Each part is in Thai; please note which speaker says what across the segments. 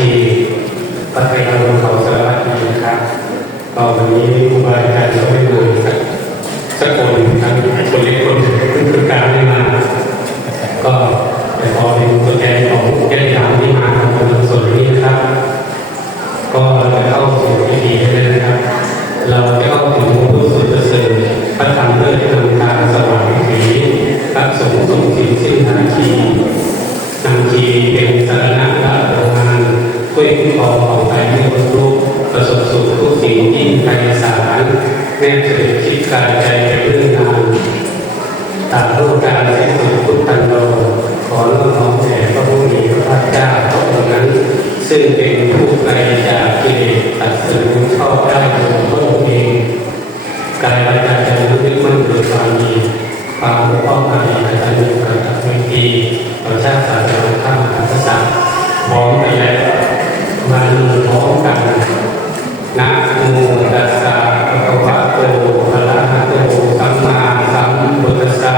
Speaker 1: ทีปัจจัยอารมณ์ของสารวัตนะครับตอวันนี้ครูบาอาารจะไม่ดูสักสักคนครับคนเล็กคนขึ้นตามได้มาก็แต่พอเป็นตัวแทนของ ต่อชาติศาสนาข้ามมหากษัตริย์พร้อมกันแล้วมาดูพร้อมกันนะโมตัสสะภะคะวะโตอะระหะโตสัมมาสัมพุทธัสสะ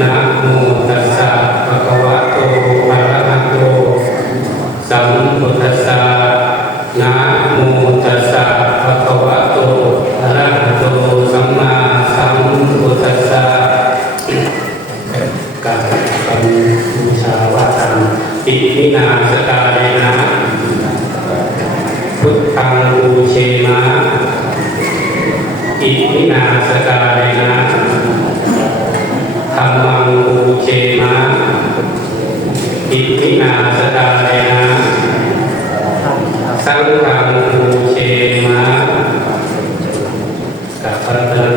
Speaker 1: นะโมตัสสะภะคะวะโตอะระหะโตสัมพุทธัส มะอิมินาสการเลนะธรรมังบูเชนะอิมินาสการเลนะสังฆังบูเชนะกับพระ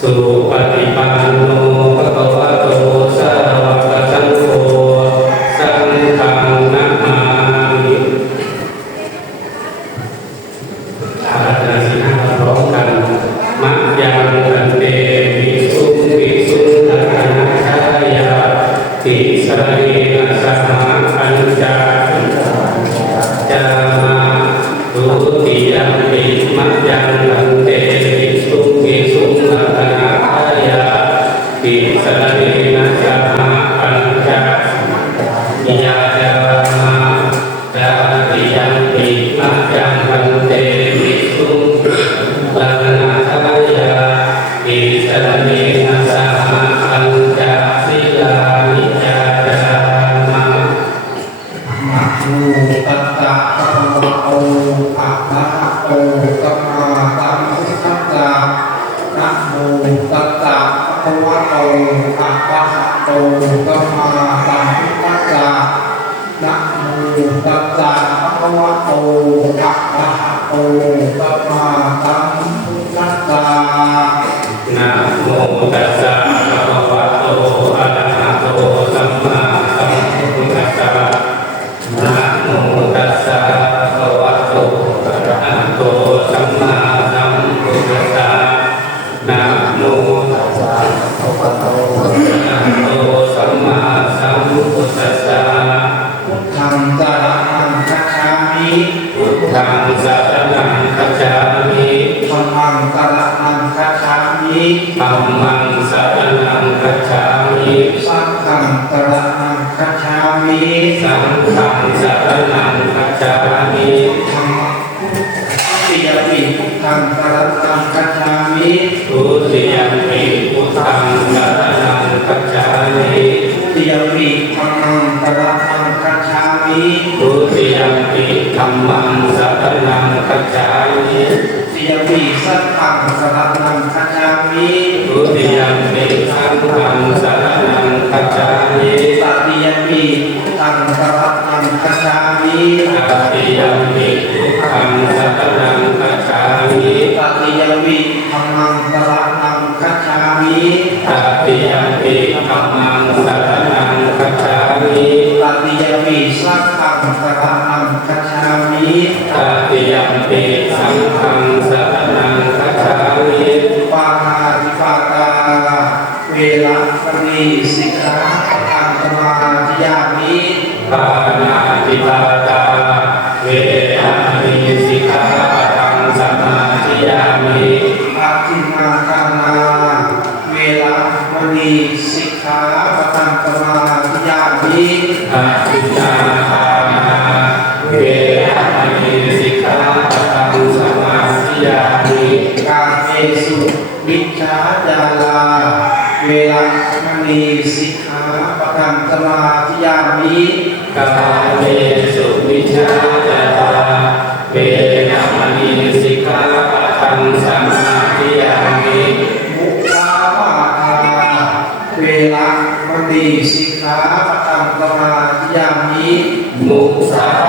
Speaker 1: สุปฏิปันโนภะคะวะโตสาวกสังโฆ อะระหะ
Speaker 2: โตสัมมาสัมพุทธัสสะนะโมตัสสะภะคะวะโตอะระหะโตสัมมาสัมพุทธัสสะนะโมตัสสะภะคะวะโตอะระหะโตสัมมาสัมพุทธัสสะ
Speaker 1: นะโมตัสสะภะคะวะโตอะระหะโต สั
Speaker 2: งฆังสรณังคัจฉามิ
Speaker 1: สิ
Speaker 2: ยปิพุทธังสรณังคัจฉามิ
Speaker 1: ทุติยปิพุทธังสรณังคัจฉามิ
Speaker 2: ติยปิธรรมังสรณังคัจฉามิ
Speaker 1: ทุติยปิธัมมังสรณังคัจฉามิ
Speaker 2: ติยปิสัพพังสรณังคัจฉามิ
Speaker 1: ทุติยมปิสังฆังสรณังคัจฉามิ
Speaker 2: ตติยปิพุทธังสรณัง คัจฉามิ
Speaker 1: ตติยมปิพุทธังสรณังคัจฉามิ
Speaker 2: ตติยปิธรรมังสรณังคัจฉามิ
Speaker 1: ตติยมปิธัมมังสรณังคัจฉามิ
Speaker 2: ตติยปิสัพพังสรณังคัจฉามิ
Speaker 1: ตติยมปิสังฆังสรณังคัจฉามิ
Speaker 2: ปานาติปาตาเวลาปณีสิกขาอังสมาธิยามิ
Speaker 1: ปา สิกขาปทังสมาธิยามิ
Speaker 2: กา
Speaker 1: เมสุ
Speaker 2: วิชาจาเปนาม
Speaker 1: ณีสิกขาปทังสมาธิยามิ
Speaker 2: มุตาวาทาเวลามณีสิกขาปทังสมาธิยามิ
Speaker 1: มุสา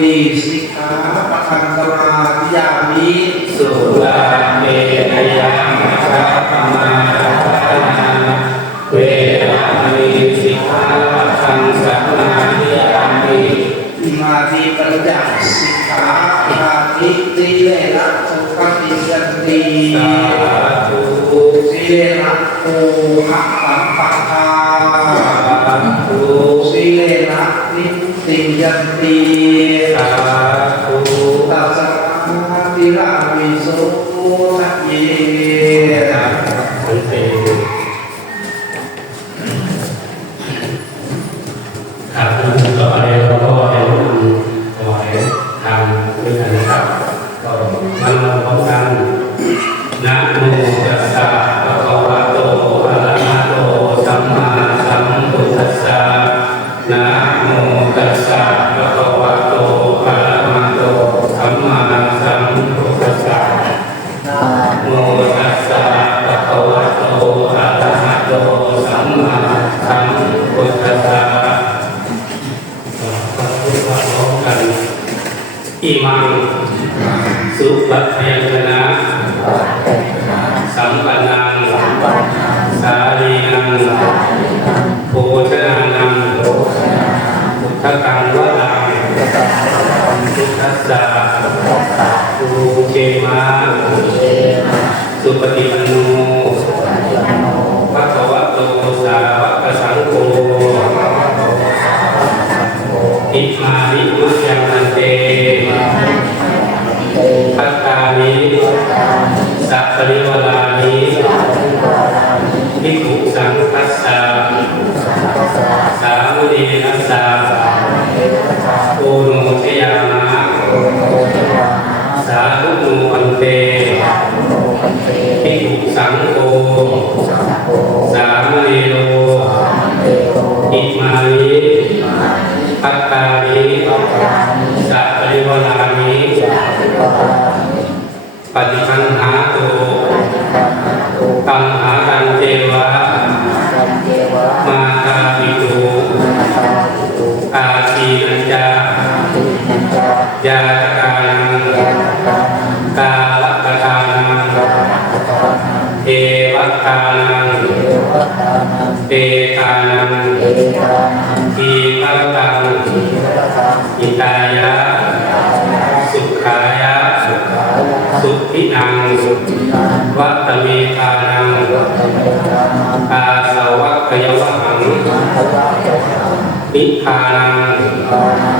Speaker 1: Please tira สสะ
Speaker 2: โอเค
Speaker 1: มาสุปฏิ อิตายะ สุขายะ สุขินัง วัตเมตานังอาสวัคยวะหังปิทานัง